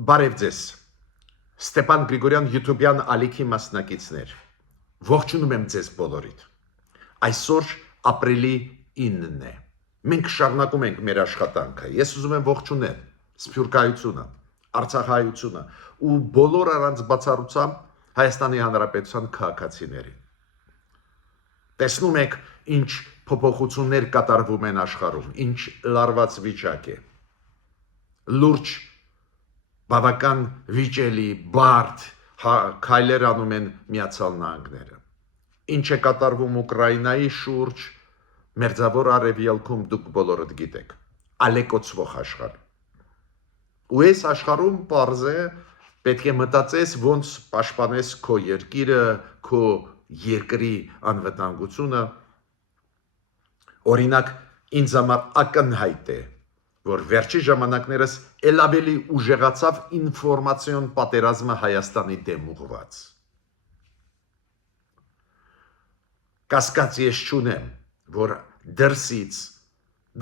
Բարև ձեզ, Ստեփան Գրիգորյան YouTube-յան ալիքի մասնակիցներ, ողջունում եմ ձեզ բոլորիդ, այսօր ապրիլի 9-ն է, մենք շարունակում ենք մեր աշխատանքը, ես ուզում եմ ողջունել Սփյուռքահայությունը, Արցախահայությունը ու բոլոր առանց բացառությամբ Հայաստանի Հանրապետության քաղաքացիներին, տեսնում եք ինչ փոփոխություններ կատարվում են աշխարհում, ինչ լարված վիճակ է, լուրջ բավական վիճելի, բարդ քայլեր անում են Միացյալ Նահանգները։ Ինչ է կատարվում Ուկրաինայի շուրջ, Մերձավոր Արևելքում դուք բոլորդ գիտեք, ալեկոծվող աշխարհ։ Ու այս աշխարհում պարզ է, պետք է մտածես ոնց պաշտպանես քո երկիրը, քո երկրի անվտանգությունը։ Օրինակ, ինձ համար ակնհայտ է, որ վերջի ժամանակներս ել ավելի ուժեղացավ ինֆորմացիոն պատերազմը Հայաստանի դեմ ուղղված։ Կասկած ես չունեմ, որ դրսից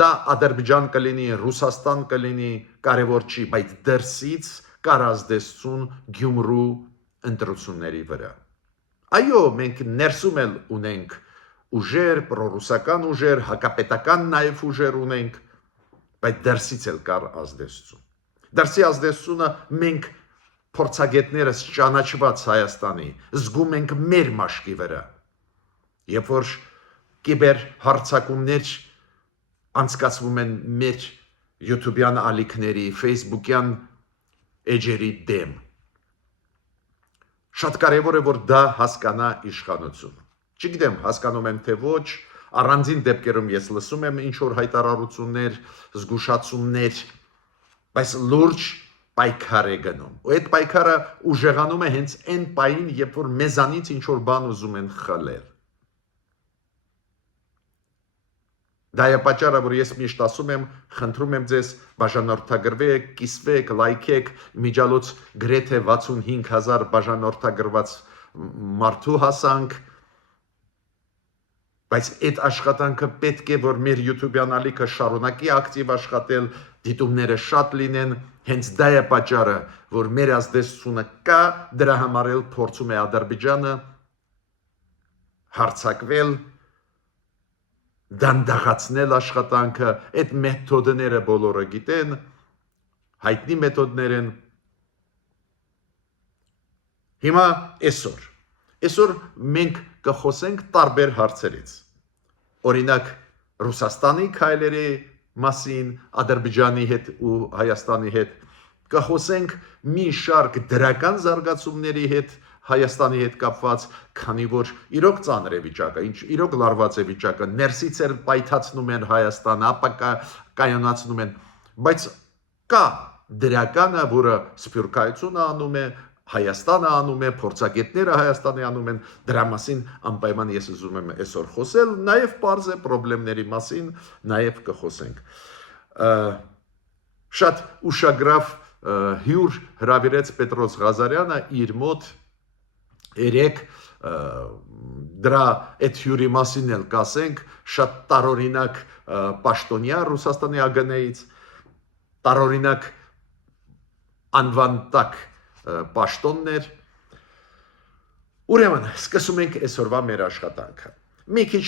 դա Ադրբեջան կլինի, Ռուսաստան կլինի, կարևոր չի, բայց դրսից կար ազդեցություն Գյումրու ընտրությունների վրա։ Այո, մենք ներսում էլ ունենք ուժեր, պրոռուսական ուժեր, հակապետական նաև ուժեր ունենք, բայց դրսից էլ կար ազդեցություն։ Դրսի ազդեցությունը մենք փորձագետներս ճանաչված Հայաստանի զգում ենք մեր մաշկի վրա։ Երբ որ կիբեր հարձակումներ անցկացվում են մեր YouTube-յան ալիքների, Facebook-յան էջերի դեմ, շատ կարևոր է, որ դա հասկանա իշխանությունը։ Չգիտեմ, հասկանում եմ թե ոչ, առանձին դեպքերում ես լսում եմ ինչ-որ հայտարարություններ, զգուշացումներ, բայց լուրջ պայքար է գնում։ Ու այդ պայքարը ուժեղանում է հենց այն պահին, երբ որ մեզանից ինչ-որ բան ուզում են խլել։ Դա է պատճառը, որ ես միշտ ասում եմ, խնդրում եմ ձեզ, բաժանորդագրվեք, կիսվեք, լայքեք, միջալոց գրեթե 65,000 բաժանորդագրված մարդու հասանք, բայց այդ աշխատանքը պետք է, որ մեր YouTube-յան ալիքը շարունակի ակտիվ աշխատել, դիտումները շատ լինեն, հենց դա է պատճառը, որ մեր ազդեցությունը կա, դրա համար էլ փորձում է Ադրբեջանը հարձակվել, դանդաղացնել աշխատանքը, այդ մեթոդները բոլորը գիտեն, հայտնի մեթոդներ են։ Հիմա այսօր մենք կխոսենք տարբեր հարցերից։ Օրինակ Ռուսաստանի քայլերի մասին, Ադրբեջանի հետ ու Հայաստանի հետ, կխոսենք մի շարք դրական զարգացումների հետ, Հայաստանի հետ կապված, քանի որ իրոք ծանր է վիճակը, իրոք լարված է վիճակը, ներսից էլ պայթացնում են Հայաստանը, ապա կայանացնում են, բայց կա դրականը, որը Սփյուռքահայությունը անում է, Հայաստանը անում է, փորձագետները Հայաստանի անում են, դրա մասին անպայման ես ուզում եմ այսօր խոսել, նաև պարզ է պրոբլեմների մասին, նաև կխոսենք։ Շատ ուշագրավ հյուր հրավիրեց Պետրոս Ղազարյանը իր մոտ երեք դրա այդ հյուրի մասին էլ կասենք, շատ տարօրինակ պաշտոնյա Ռուսաստանի ԱԳՆ-ից, տարօրինակ անվան տակ պաշտոններ։ Ուրեմն, սկսում ենք այսօրվա մեր աշխատանքը։ Մի քիչ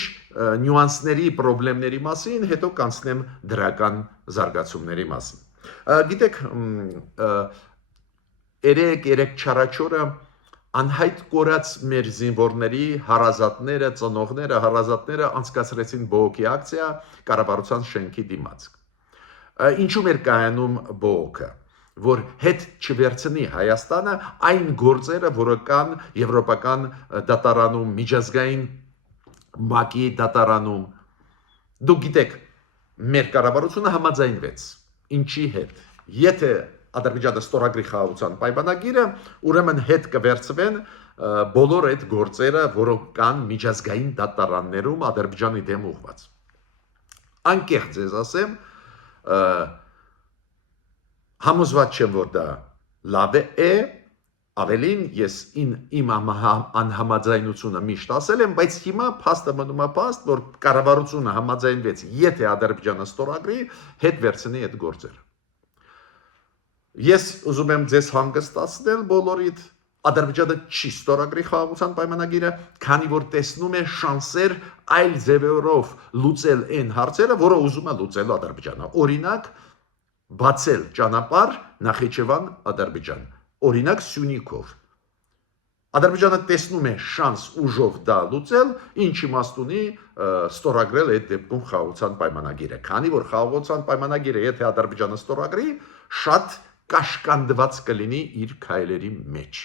նյուանսների, պրոբլեմների մասին, հետո կանցնեմ դրական զարգացումների մասին։ Գիտեք, երեք չարաչորը անհայտ կորած մեր զինվորների հարազատները, ծնողները, հարազատները անցկացրեցին բողոքի ակցիա կառավարության շենքի դիմաց։ Ինչու էր կայանում բողոքը, որ հետ չվերցնի Հայաստանը այն գործերը, որը կան եվրոպական դատարանում, միջազգային ՄԱԿ-ի դատարանում։ Դուք գիտեք, մեր կառավարությունը համաձայնվեց։ Ինչի հետ։ Եթե Ադրբեջանը ստորագրի խաղաղության պայմանագիրը, ուրեմն հետ կվերցվեն բոլոր այդ գործերը, որոնք կան միջազգային դատարաններում Ադրբեջանի դեմ ուղղված։ Անկեղծ ձեզ ասեմ, համոզված չեմ, որ դա լավ է, ավելին ես իմ անհամաձայնությունը միշտ ասել եմ, բայց հիմա փաստը մնում է փաստ, որ կառավարությունը համաձայնվեց, եթե Ադրբեջանը ստորագրի, հետ վերցնի այդ գործերը։ Ես ուզում եմ ձեզ հանգստացնել բոլորիդ Ադրբեջանը չի ստորագրի խաղաղության պայմանագիրը, քանի որ տեսնում է շանսեր այլ ձևերով լուծել այն հարցերը, որը ուզում է լուծել Ադրբեջանը։ Օրինակ, բացել ճանապարհ Նախիջևան Ադրբեջան։ Օրինակ Սյունիքով։ Ադրբեջանը տեսնում է շանս ուժով դա լուծել, ինչ իմաստ ունի ստորագրել այդ դեպքում խաղաղության պայմանագիրը։ Քանի որ խաղաղության պայմանագիրը, եթե Ադրբեջանը ստորագրի, շատ կաշկանդված կլինի իր քայլերի մեջ։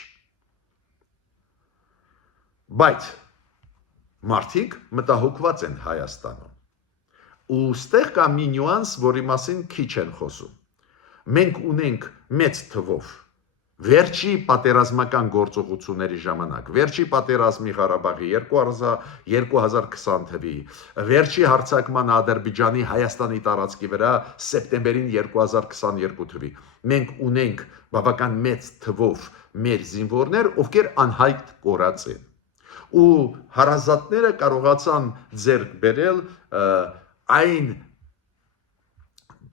Բայց մարդիկ մտահոգված են Հայաստանում։ Ու ստեղ կա մի նյուանս, որի մասին քիչ են խոսում։ Մենք ունենք մեծ թվով վերջի պատերազմական գործողությունների ժամանակ, վերջի պատերազմի Ղարաբաղի 2020 թվի, վերջի հարձակման Ադրբեջանի Հայաստանի տարածքի վրա սեպտեմբերին 2022 թվի, մենք ունենք բավական մեծ թվով մեր զինվորներ, ովքեր անհայտ կորած են։ Ու հարազատները կարողացան ձեռք բերել այն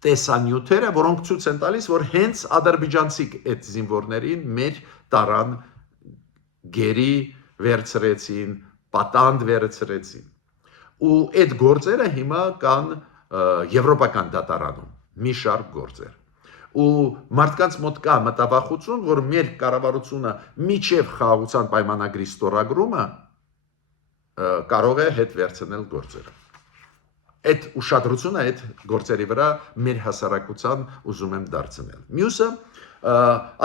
տեսանյութերը, որոնք ցույց են տալիս, որ հենց ադրբեջանցիք այդ զինվորներին մեր տարան գերի վերցրեցին, պատանդ վերցրեցին։ Ու այդ գործերը հիմա կան եվրոպական դատարանում, մի շարք գործեր։ Ու մարդկանց մոտ կա մտավախություն, որ մեր կառավարությունը միջև խաղաղության պայմանագրի ստորագրումը կարող է հետ վերցնել գործերը։ Այդ ուշադրությունը այդ գործերի վրա մեր հասարակության ուզում եմ դարձնել։ Մյուսը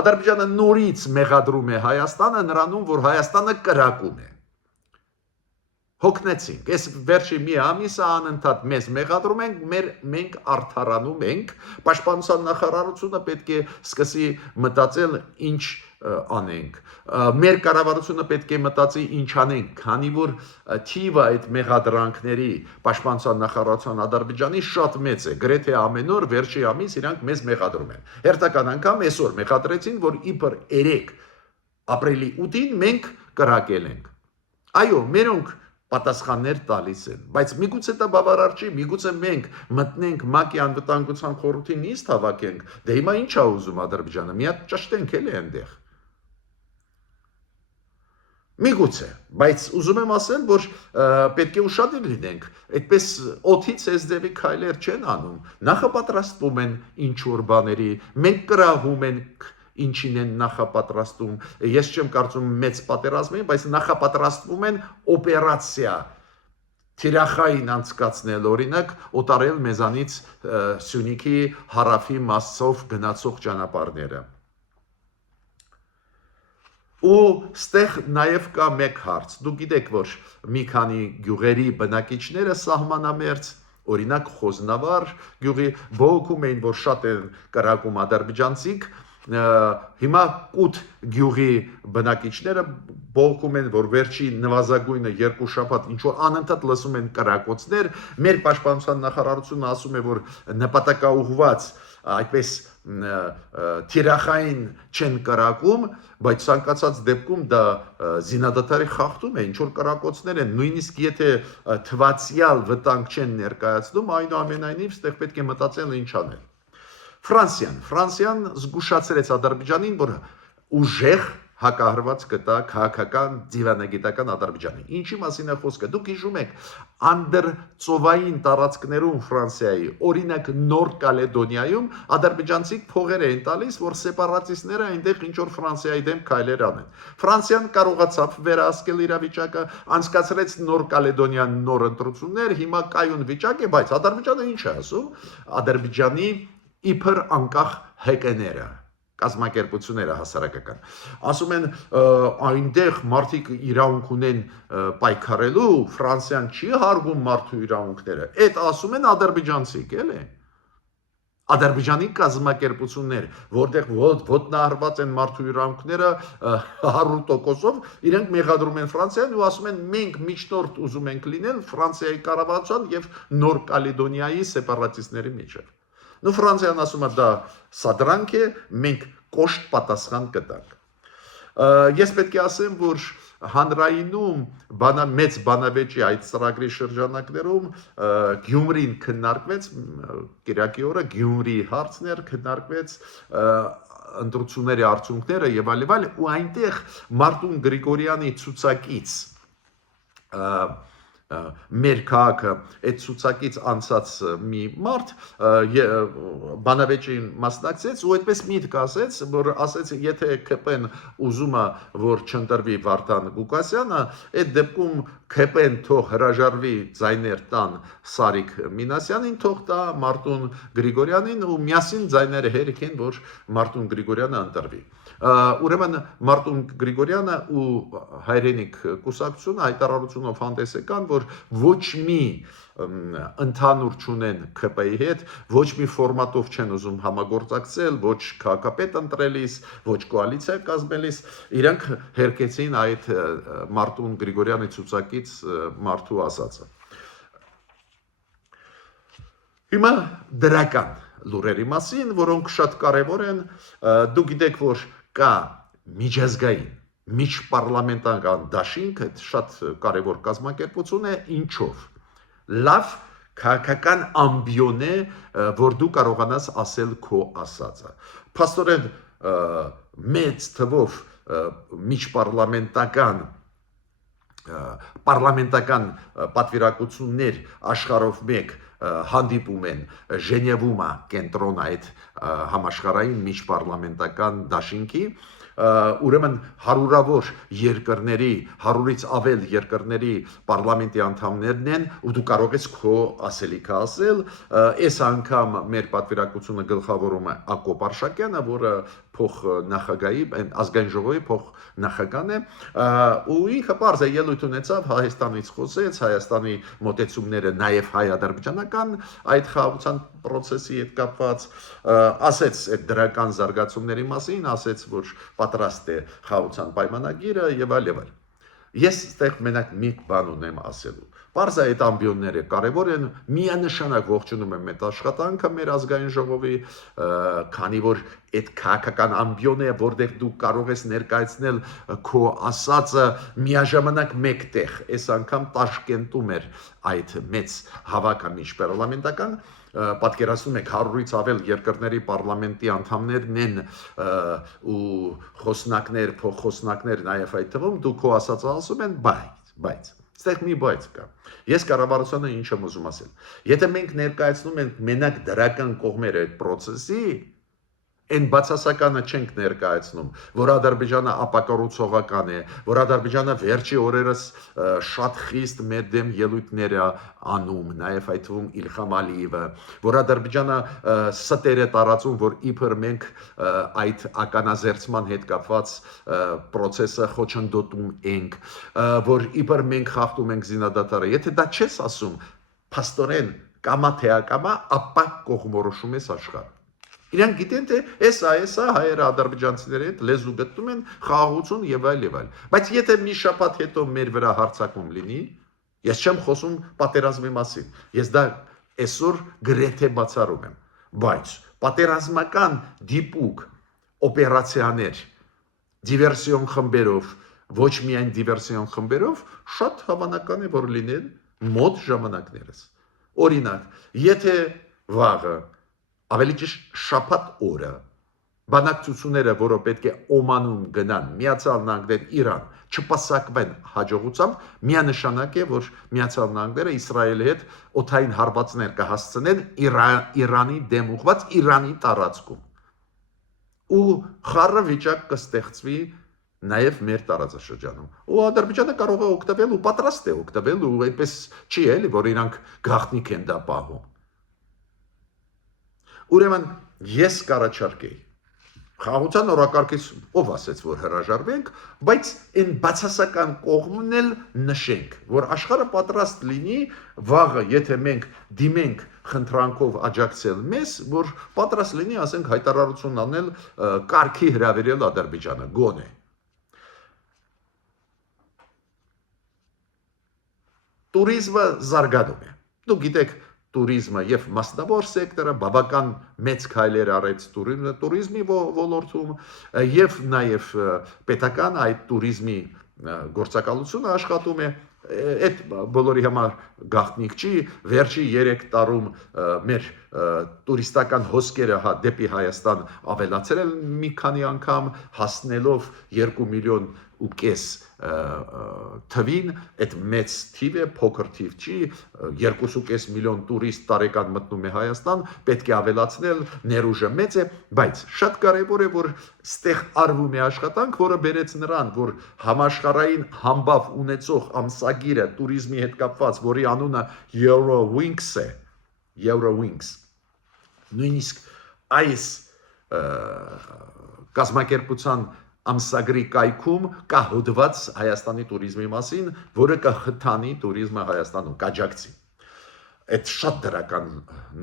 Ադրբեջանը նորից մեղադրում է Հայաստանը նրանում, որ Հայաստանը կրակում է։ Հոգնեցինք, այս վերջի մի ամիսը անընդհատ մեզ մեղադրում ենք, մենք արդարանում ենք, պաշտպանության նախարարությունը պետք է սկսի մտածել ինչ անենք։ Մեր կառավարությունը պետք է մտածի ինչ անենք, քանի որ թիվը այդ մեղադրանքների պաշտպանության նախարարության Ադրբեջանի շատ մեծ է, գրեթե ամեն օր վերջի ամիս իրանք մեզ մեղադրում են։ Հերթական անգամ այսօր մեղադրեցին, որ իբր 3 ապրիլի 8-ին մենք կրակել ենք։ Այո, մերոնք պատասխաններ տալիս են, բայց միգուցե դա բավարար չի, միգուցե մենք մտնենք ՄԱԿ-ի անվտանգության խորհրդի նիստ հավաքենք, դե հիմա ինչ է ուզում Ադրբեջանը, մի հատ ճշտենք էլի այնտեղ։ Միգուցե, բայց ուզում եմ ասել, որ պետք է ուշադիր լինենք, այդպես օդից էսդևի քայլեր չեն անում, նախապատրաստվում են ինչ-որ բաների, մենք կրահում ենք ինչին են նախապատրաստում, ես չեմ կարծում մեծ պատերազմին, բայց նախապատրաստվում են օպերացիա թիրախային անցկացնել, օրինակ օտարել մեզանից Սյունիքի հարավի մասով գնացող ճանապարհները։ Ու ստեղ նաև կա մեկ հարց, դուք գիտեք, որ մի քանի գյուղերի բնակիչները սահմանամերձ, օրինակ Խոզնավար գյուղի բողոքում էին, որ շատ են կրակում ադրբեջանցիք, հիմա Կուտ գյուղի բնակիչները բողոքում են, որ վերջի նվազագույնը 2 շաբաթ ինչ որ անընդհատ լսում են կրակոցներ, մեր պաշտպանության նախարարությունը ասում է, որ նպատակաուղղված այդպես թիրախային չեն կրակում, բայց ցանկացած դեպքում դա զինադատարի խախտում է, ինչ որ կրակոցներ են, նույնիսկ եթե թվացial վտանգ չեն ներկայացնում, այնուամենայնիվ ստեղ պետք է մտածել ինչ անել։ Ֆրանսիան զգուշացրեց Ադրբեջանին, որ ուժեղ հակահարված կտա քաղաքական դիվանագիտական Ադրբեջանի։ Ինչի մասին է խոսքը։ Դուք հիշում եք, անդրծովային տարածքներում Ֆրանսիայի, օրինակ Նոր Կալեդոնիայում ադրբեջանցիք փողեր էին տալիս, որ սեպարատիստները այնտեղ ինչ որ Ֆրանսիայի դեմ քայլեր անեն։ Ֆրանսիան կարողացավ վերահսկել իրավիճակը, անցկացրեց Նոր Կալեդոնիան նոր ընտրություններ, հիմա կայուն վիճակ է, բայց Ադրբեջանը ինչ է ասում։ Ադրբեջանի իբր անկախ հեկները կազմակերպությունները հասարակական ասում են այնտեղ մարդիկ իրավունք ունեն պայքարելու, Ֆրանսիան չի հարգում մարդու իրավունքները, այդ ասում են ադրբեջանցիք, էլի։ Ադրբեջանի կազմակերպություններ, որտեղ ոտնահարված են մարդու իրավունքները 100%-ով, իրենք մեղադրում են Ֆրանսիան ու ասում են մենք միջնորդ ուզում ենք լինել Ֆրանսիայի կառավարության եւ Նոր Կալեդոնիայի սեպարատիստների միջեւ։ Նու Ֆրանսիան ասում է դա սադրանք է, մենք կոշտ պատասխան կտանք։ Ես պետք է ասեմ, որ հանրայինում մեծ բանավեճի այդ ծրագրի շրջանակներում Գյումրին քննարկվեց Կիրակի օրը Գյումրի հարցներ քննարկվեց ընտրությունների արդյունքները եւ այլ ու այնտեղ Մարտուն Գրիգորյանի ցուցակից մեր քաղաքը այդ ցուցակից անցած մի մարդ բանավեճին մասնակցեց ու այդպես միտք ասեց որ ասեց եթե ԿՊ-ն ուզում է որ չընտրվի Վարդան Ղուկասյանը այդ դեպքում ԿՊ-ն թող հրաժարվի ձայներ տան Սարիկ Մինասյանին թող տա Մարտուն Գրիգորյանին ու միասին ձայները հերիքեն որ Մարտուն Գրիգորյանը ընտրվի ուրեմն Մարտուն Գրիգորյանը ու հայրենիք կուսակցությունը հայտարարությունով հանդես եկան որ ոչ մի ընդհանուր չունեն ԿՊ-ի հետ, ոչ մի ֆորմատով չեն ուզում համագործակցել, ոչ քաղաքապետ ընտրելիս, ոչ կոալիցիա կազմելիս, իրանք հերկեցին այդ Մարտուն Գրիգորյանի ցուցակից մարդու ասածը։ Հիմա դրական լուրերի մասին, որոնք շատ կարևոր են, դու գիտեք, որ կա միջազգային միջպարլամենտական դաշինք, այդ շատ կարևոր կազմակերպություն է, ինչով լավ քաղաքական ամբիոն է, որ դու կարողանաս ասել քո ասածը։ Փաստորեն մեծ թվով միջպարլամենտական պատվիրակություններ աշխարհով մեկ հանդիպում են Ժենևում կենտրոն այդ համաշխարհային միջպարլամենտական դաշինքի ուրեմն հարյուրավոր երկրների 100-ից ավել երկրների պարլամենտի անդամներն են ու դու կարող ես քո ասելիքը ասել այս անգամ մեր պատվիրակությունը գլխավորում է Ակոբ Արշակյանը որը փոխնախագահի ազգային ժողովի փոխնախագահն է ու ինքը բարձ է ելույթ ունեցավ Հայաստանից խոսեց Հայաստանի մոտեցումները նաև հայ-ադրբեջանական այդ խաղաղության process-ի հետ կապված ասեց այդ դրական զարգացումների մասին ասեց որ պատրաստ է խաղաղության պայմանագիրը եւ այլ ես այդտեղ մենակ մի բան ունեմ ասելու Պարզ է այդ ամբիոնները կարևոր են միանշանակ ողջունում եմ այդ աշխատանքը մեր ազգային ժողովի քանի որ այդ քաղաքական ամբիոն է որտեղ դու կարող ես ներկայացնել քո ասածը միաժամանակ մեկտեղ այս անգամ Տաշկենտում էր այդ մեծ հավաքը միջպարլամենտական պատկերացնում եք 100-ից ավել երկրների պարլամենտի անդամներն են ու խոսնակներ փոխխոսնակներ նաև այդ թվում դու քո ասածը ասում են բայց Ստեղ մի բայց կա։ Ես կառավարությանը ինչ եմ ուզում ասել։ Եթե մենք ներկայացնում ենք մենակ դրական կողմերը այդ process-ի, այն բացասականը չենք ներկայացնում, որ Ադրբեջանը ապակառուցողական է, որ Ադրբեջանը վերջի օրերս շատ խիստ մեր դեմ ելույթներ է անում, նաև այդ թվում Իլհամ Ալիևը, որ Ադրբեջանը ստեր է տարածում, որ իբր մենք այդ ականազերծման հետ կապված process-ը խոչընդոտում ենք, որ իբր մենք խախտում ենք զինադատարը։ Եթե դա չես ասում, փաստորեն կամա թե ակամա ապա կողմորոշում ես աշխարհը։ Իրանք գիտեն թե էսա հայերը ադրբեջանցիների հետ լեզու գտնում են խաղաղություն եւ այլ բայց եթե մի շաբաթ հետո մեր վրա հարձակում լինի ես չեմ խոսում պատերազմի մասին ես դա այսօր գրեթե բացառում եմ բայց պատերազմական դիպուկ օպերացիաներ դիվերսիոն խմբերով ոչ միայն դիվերսիոն խմբերով շատ հավանական է որ լինեն մոտ ժամանակներս օրինակ եթե վաղը ավելի ճիշտ շաբաթ օրը բանակցությունները, որը պետք է Օմանում գնան, Միացյալ Նահանգներ, Իրան, չպասակվեն հաջողությամբ, միանշանակ է, որ Միացյալ Նահանգները Իսրայելի հետ օդային հարվածներ կհասցնեն Իրանի դեմ ուղղված Իրանի տարածքում։ Ու խառը վիճակ կստեղծվի նաև մեր տարածաշրջանում։ Ու Ադրբեջանը կարող է օգտվել ու պատրաստ է օգտվել ու այդպես չի էլի, որ իրանք գաղտնիք են դա պահում։ Ուրեմն ես կառաջարկեի խաղաղության օրակարգից ով ասեց որ հրաժարվենք, բայց այն բացասական կողմն էլ նշենք, որ աշխարհը պատրաստ լինի վաղը, եթե մենք դիմենք խնդրանքով աջակցել մեզ, որ պատրաստ լինի, ասենք հայտարարություն անել կարգի հրավիրել Ադրբեջանը, գոնե։ Տուրիզմը զարգանում է։ Դուք գիտեք տուրիզմը եւ մասնավոր սեկտորը բավական մեծ քայլեր արեց տուրիզմի ոլորտում եւ նաեւ պետական այդ տուրիզմի գործակալությունը աշխատում է այդ բոլորի համար գաղտնիք չի վերջի 3 տարում մեր տուրիստական հոսքերը դեպի Հայաստան ավելացել են մի քանի անգամ հասնելով 2 միլիոն ու կես թվին այդ մեծ թիվ է փոքր թիվ չի 2.5 միլիոն տուրիստ տարեկան մտնում է Հայաստան պետք է ավելացնել ներուժը մեծ է բայց շատ կարևոր է որ ստեղ արվում է աշխատանք որը բերեց նրան որ համաշխարհային համբավ ունեցող ամսագիրը туриզմի հետ կապված որի անունը Eurowings է Eurowings նույնիսկ այս կազմակերպության ամսագրի կայքում կա հոդված Հայաստանի туриզմի մասին, որը կխթանի туриզմը Հայաստանում, կաջակցի։ Այդ շատ դրական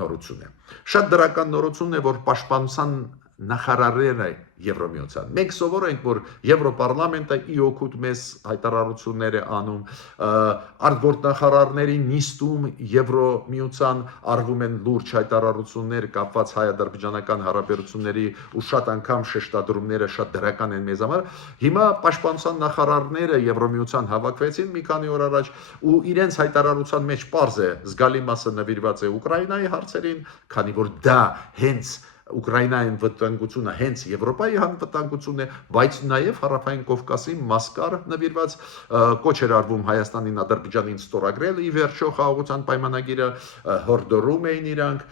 նորություն է։ Շատ դրական նորություն է, որ պաշտպանության նախարարները Եվրոմիության։ Մենք սովոր ենք, որ Եվրոպարլամենտը ի օգուտ մեզ հայտարարություններ է անում, արտգործնախարարների նիստում Եվրոմիության արվում են լուրջ հայտարարություններ կապված հայ-ադրբեջանական հարաբերությունների ու շատ անգամ շեշտադրումները շատ դրական են մեզ համար։ Հիմա պաշտպանության նախարարները Եվրոմիության հավաքվեցին մի քանի օր առաջ ու իրենց հայտարարության մեջ պարզ է զգալի մասը նվիրված է Ուկրաինայի հարցերին, քանի որ դա հենց Ուկրաինայի վտանգությունը հենց Եվրոպայի անվտանգությունն է, բայց նաև Հարավային Կովկասի մասկար նվիրված կոչ էր արվում Հայաստանին Ադրբեջանին ստորագրել ի վերջո խաղաղության պայմանագիրը հորդորում էին իրանք,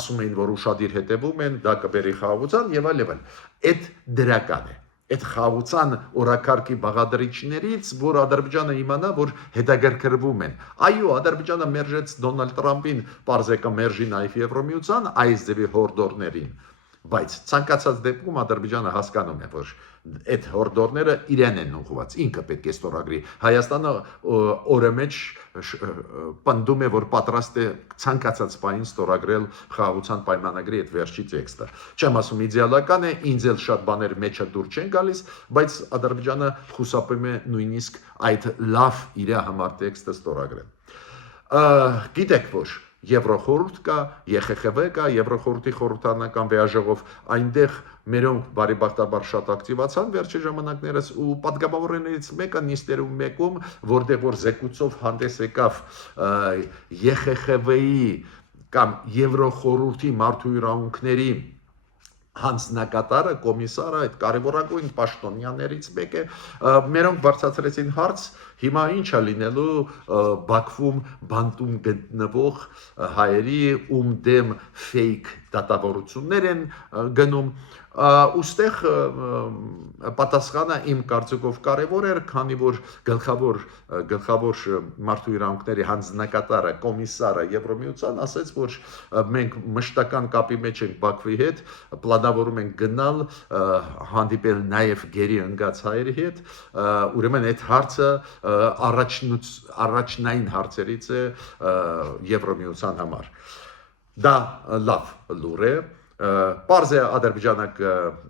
ասում էին, որ ուշադիր հետևում են, դա կբերի խաղաղության եւ այլ եւ այլ։ Այդ դրական է։ Այդ խաղաղության օրակարգի բաղադրիչներից, որ Ադրբեջանը իմանա, որ հետագրկրվում են։ Այո, Ադրբեջանը մերժեց Դոնալդ Տրամփին, պարզ է կմերժի նաև Եվրոմիության այս ձևի հորդորներին, բայց ցանկացած դեպքում Ադրբեջանը հասկանում է, որ այդ հորդորները իրեն են ուղղված, ինքը պետք է ստորագրի։ Հայաստանը օրը մեջ պնդում է, որ պատրաստ է ցանկացած բան ստորագրել խաղաղության պայմանագրի այդ վերջի տեքստը։ Չեմ ասում իդեալական է, ինձ էլ շատ բաներ մեջը դուր չեն գալիս, բայց Ադրբեջանը խուսափում է նույնիսկ այդ լավ իր համար տեքստը ստորագրել։ Գիտեք որ Եվրոխորհուրդ կա, ԵԽԽՎ կա, Եվրոխորհրդի խորհրդարանական վեաժողով, այնտեղ մերոնք բարեբախտաբար շատ ակտիվացան վերջի ժամանակներս ու պատգամավորներից մեկը նիստերում մեկում, որտեղ որ զեկուցով հանդես եկավ ԵԽԽՎ-ի կամ Եվրոխորհրդի մարդու իրավունքների հանձնակատարը, կոմիսարը, այդ կարևորագույն պաշտոնյաներից մեկը մերոնք բարձրացրեցին հարց, հիմա ինչ է լինելու Բաքվում բանտում գտնվող հայերի ում դեմ ֆեյք դատավորություններ են գնում ուստեղ պատասխանը իմ կարծիքով կարևոր էր, քանի որ գլխավոր մարդու իրավունքների հանձնակատարը, կոմիսարը Եվրոմիության ասաց, որ մենք մշտական կապի մեջ ենք Բաքվի հետ, պլանավորում ենք գնալ, հանդիպել նաև գերի ընկած հայերի հետ, ուրեմն այդ հարցը առաջնային հարցերից է Եվրոմիության համար։ Դա լավ լուր է։ Պարզ է Ադրբեջանը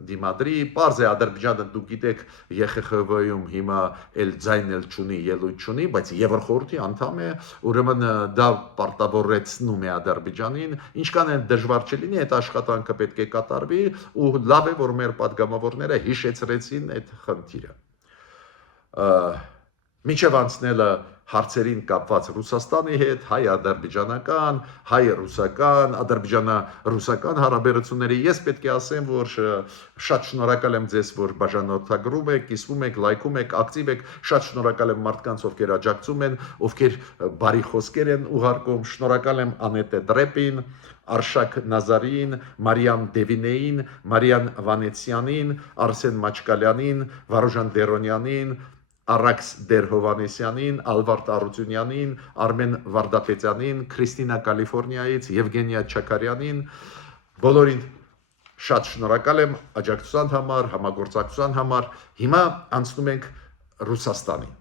դիմադրի, պարզ է Ադրբեջանը դուք գիտեք ԵԽԽՎ-ում հիմա էլ ձայն էլ չունի, ելույթ չունի, բայց Եվրոխորհրդի անդամ է, ուրեմն դա պարտավորեցնում է Ադրբեջանին, ինչքան էլ դժվար չլինի, այդ աշխատանքը պետք է կատարվի ու լավ է, որ մեր պատգամավորները հիշեցրեցին այդ խնդիրը։ Մինչև անցնելը հարցերին կապված Ռուսաստանի հետ, հայ-ադրբեջանական, հայ-ռուսական, ադրբեջանա-ռուսական հարաբերությունների ես պետք է ասեմ, որ շատ շնորհակալ եմ ձեզ, որ բաժանորդագրում եք, կիսվում եք, լայքում եք, ակտիվ եք, շատ շնորհակալ եմ մարդկանց, ովքեր աջակցում են, ովքեր բարի խոսքեր են ուղարկում, շնորհակալ եմ Անետե Դրեպին, Արշակ Նազարին, Մարիամ Դևինեին, Մարիան Վանեցյանին, Արսեն Մաչկալյանին, Վարուժան Դերոնյանին, Արաքս Դերհովանեսյանին, Ալվարդ Արությունյանին, Արմեն Վարդապետյանին, Քրիստինա Կալիֆոռնիայից, Եվգենիա Չակարյանին, բոլորին շատ շնորհակալ եմ աջակցության համար, համագործակցության համար։ Հիմա անցնում ենք Ռուսաստանին։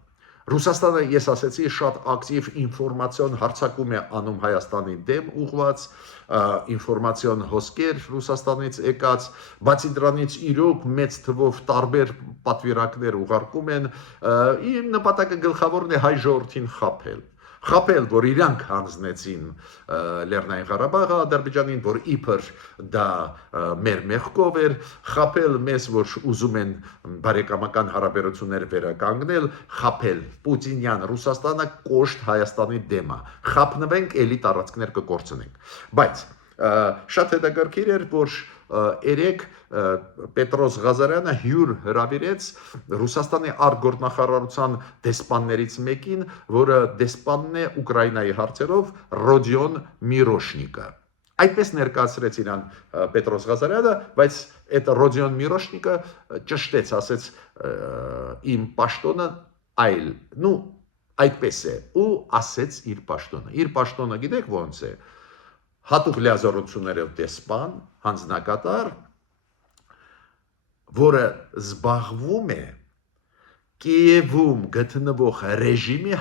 Ռուսաստանը, ես ասեցի, շատ ակտիվ ինֆորմացիոն հարձակում է անում Հայաստանի դեմ ուղղված, ինֆորմացիոն հոսքեր Ռուսաստանից եկած, բացի դրանից իրոք մեծ թվով տարբեր պատվիրակներ ուղարկում են, նպատակը գլխավորն է հայ ժողովրդին խաբել։ Խապել, որ իրանք հանձնեցին Լեռնային Ղարաբաղը Ադրբեջանին, որ իբր դա մեր մեղքով էր, խապել մեզ, որ ուզում են բարեկամական հարաբերություններ վերականգնել, խապել Պուտինյան Ռուսաստանը կոշտ Հայաստանի դեմը, խապնվենք, էլի տարածքներ կկորցնենք, բայց շատ հետաքրքիր էր, որ երեք Պետրոս Ղազարյանը հյուր հրավիրեց Ռուսաստանի արտգործնախարարության դեսպաններից մեկին, որը դեսպանն է Ուկրաինայի հարցերով Ռոդիոն Միրոշնիկը։ Այդպես ներկայացրեց իրան Պետրոս Ղազարյանը, բայց այդ Ռոդիոն Միրոշնիկը ճշտեց, ասեց իմ պաշտոնը այլ, այդպես է, ու ասեց իր պաշտոնը։ Իր պաշտոնը գիտեք ոնց է։ Հատուկ լիազորություններով դեսպան, հանձնակատար, որը զբաղվում է Կիևում գտնվող ռեժիմի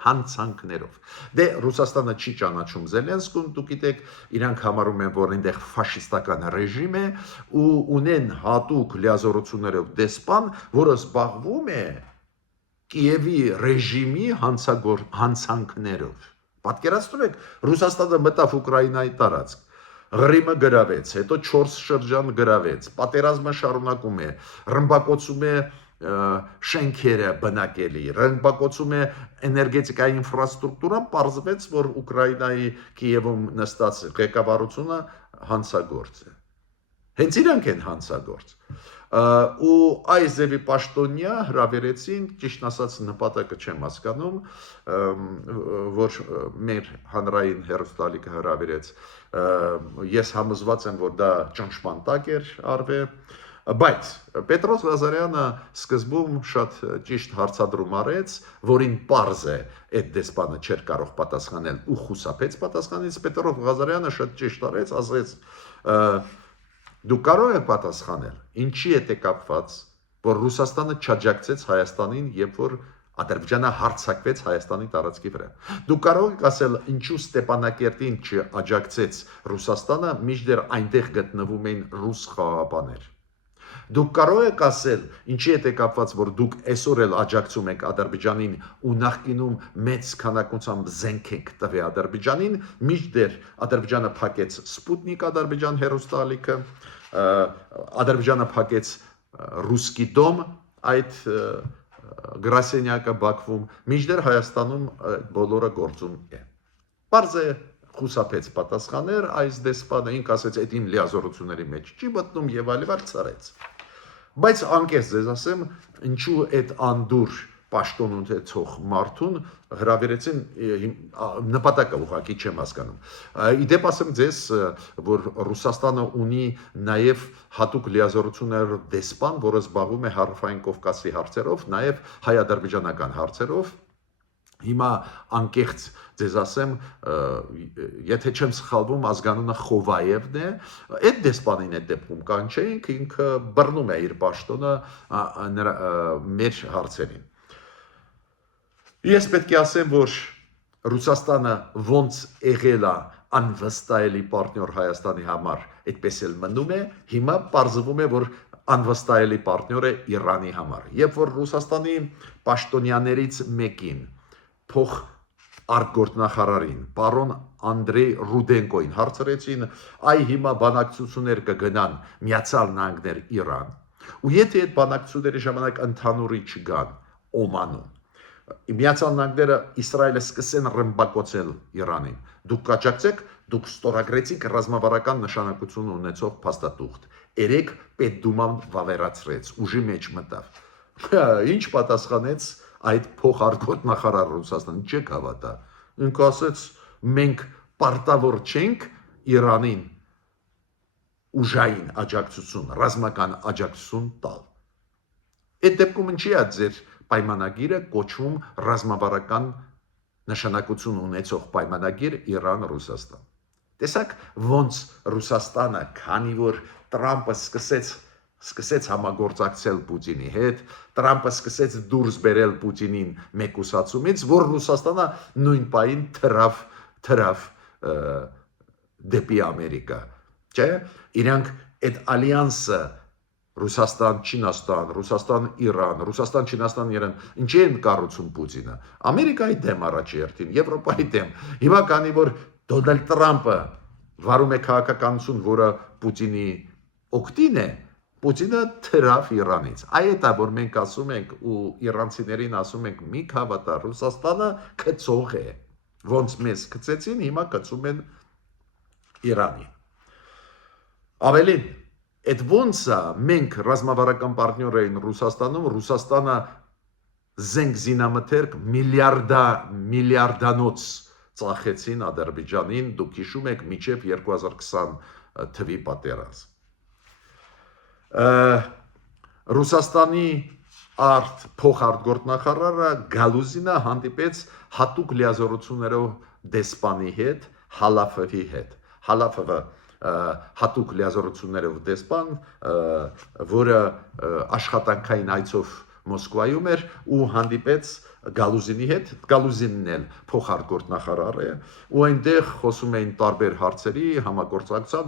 հանցանքներով։ Դե Ռուսաստանը չի ճանաչում Զելենսկուն, դուք գիտեք, իրանք համարում են, որ այնտեղ ֆաշիստական ռեժիմ է ու ունեն հատուկ լիազորություններով դեսպան, որը զբաղվում է Կիևի ռեժիմի հանցանքներով։ Պատկերացնում եք, Ռուսաստանը մտավ Ուկրաինայի տարածք, Ղրիմը գրավեց, հետո 4 շրջան գրավեց, պատերազմը շարունակում է, ռմբակոծում է շենքերը բնակելի, ռմբակոծում է էներգետիկայի ինֆրաստրուկտուրան, պարզվեց, որ Ուկրաինայի Կիևում նստած ղեկավարությունը հանցագործ է։ Հենց իրանք են հանցագործ։ Ու այս ձևի պաշտոնյա հրավիրեցին, ճիշտ ասած նպատակը չեմ հասկանում, որ մեր հանրային հեռուստալիքը հրավիրեց, ես համոզված եմ, որ դա ճնշման տակ էր արվել, բայց Պետրոս Ղազարյանը սկզբում շատ ճիշտ հարցադրում արեց, որին պարզ է այդ դեսպանը չէր կարող պատասխանել ու խուսափեց պատասխանից, Պետրոս Ղազարյանը շատ ճիշտ արեց, ասեց դուք կարող եք պատասխանել, ինչի է կապված, որ Ռուսաստանը չաջակցեց Հայաստանին, երբ որ Ադրբեջանը հարձակվեց Հայաստանի տարածքի վրա։ Դուք կարող եք ասել, ինչու Ստեփանակերտին չաջակցեց Ռուսաստանը, մինչդեռ այնտեղ գտնվում էին ռուս խաղաղապահներ։ Դուք կարող եք ասել, ինչի է կապված, որ դուք այսօր էլ աջակցում եք Ադրբեջանին ու նախկինում մեծ քանակությամբ զենք եք տվել Ադրբեջանին, մինչդեռ Ադրբեջանը փակեց Սպուտնիկ Ադրբեջան հեռուստաալիքը, Ադրբեջանը փակեց Ռուսկի դոմ այդ գրասենյակը Բաքվում, մինչդեռ Հայաստանում բոլորը գործում է։ Պարզ է խուսափեց պատասխաներ, այս դեսպանը ինք ասեց, այդ իմ լիազորությունների մեջ չի մտնում եւ այլ վարցարեց։ Բայց անկես ձեզ ասեմ, ինչու այդ անդուր պաշտոն ունեցող մարդուն հրավիրեցին, նպատակը ուղղակի չեմ հասկանում։ Իդեպ ասեմ ձեզ, որ Ռուսաստանը ունի նաև հատուկ լիազորություններով դեսպան, որը զբաղվում է Հարավային Կովկասի հարցերով, նաև հայ-ադրբեջանական հարցերով։ Հիմա անկեղծ ձեզ ասեմ, եթե չեմ սխալվում, ազգանունը Խովայևն է, այդ դեսպանին այդ դեպքում կանչեինք, ինքը բռնում է իր պաշտոնը մեր հարցերին։ Ես պետք է ասեմ, որ Ռուսաստանը ոնց եղել է անվստահելի պարտներ Հայաստանի համար, այդպես էլ մնում է, հիմա պարզվում է, որ անվստահելի պարտներ է Իրանի համար։ Երբ որ Ռուսաստանի պաշտոնյաներից մեկին փոխ արտգործնախարարին, պարոն Անդրեյ Ռուդենկոին հարցրեցին, այ հիմա բանակցություններ կգնան Միացյալ Նահանգներ Իրան, ու եթե այդ բանակցությունների ժամանակ ընդհանուրի չգան Օմանում, Միացյալ Նահանգները Իսրայելը սկսեն ռմբակոծել Իրանին, դուք կաջակցեք, դուք ստորագրեցիք ռազմավարական նշանակություն ունեցող փաստաթուղթ, երեք Պետդուման վավերացրեց, ուժի մեջ մտավ։ Ինչ պատասխանեց այդ փոխարտգործնախարարը Ռուսաստանը, չեք հավատա։ Ինքը ասեց, մենք պարտավոր չենք Իրանին ուժային աջակցություն, ռազմական աջակցություն տալ։ Այդ դեպքում ինչի է ձեր պայմանագիրը կոչվում ռազմավարական նշանակություն ունեցող պայմանագիր Իրան-Ռուսաստան։ Տեսակ ոնց Ռուսաստանը, քանի որ Տրամպը սկսեց համագործակցել Պուտինի հետ, Տրամպը սկսեց դուրս բերել Պուտինին մեկուսացումից, որ Ռուսաստանը նույն պահին թրավ դեպի Ամերիկա, չէ՞։ Իրանք այդ ալյանսը Ռուսաստան, Չինաստան, Ռուսաստան, Իրան, Ռուսաստան, Չինաստան, Իրան, ինչի են կառուցում Պուտինը։ Ամերիկայի դեմ առաջերտին, Եվրոպայի դեմ։ Հիմա քանի որ Դոնալդ Տրամպը վարում է քաղաքականություն, որը Պուտինի օգտին է, Պուտինը թրավ Իրանից։ Այդ է որ մենք ասում ենք ու իրանցիներին ասում ենք՝ մի հավատա, Ռուսաստանը գծող է։ Ոնց մեզ գծեցին, հիմա գծում են Իրանի։ Ավելին, այդ ոնց է մենք ռազմավարական պարտներ էին Ռուսաստանում, Ռուսաստանը զենք զինամթերք միլիարդանոց ծախեցին Ադրբեջանին, դուք հիշում եք մինչև 2020 թվի պատերազմ։ Ռուսաստանի փոխարտգործնախարարը Գալուզինը հանդիպեց հատուկ լիազորություններով դեսպանի հետ, Հալաֆովի հետ։ Հալաֆովը հատուկ լիազորություններով դեսպան, որը աշխատանքային այցով Մոսկվայում էր ու հանդիպեց Գալուզինի հետ, Գալուզինն էլ փոխարտգործնախարար է, ու այնտեղ խոսում էին տարբեր հարցերի համագործակցության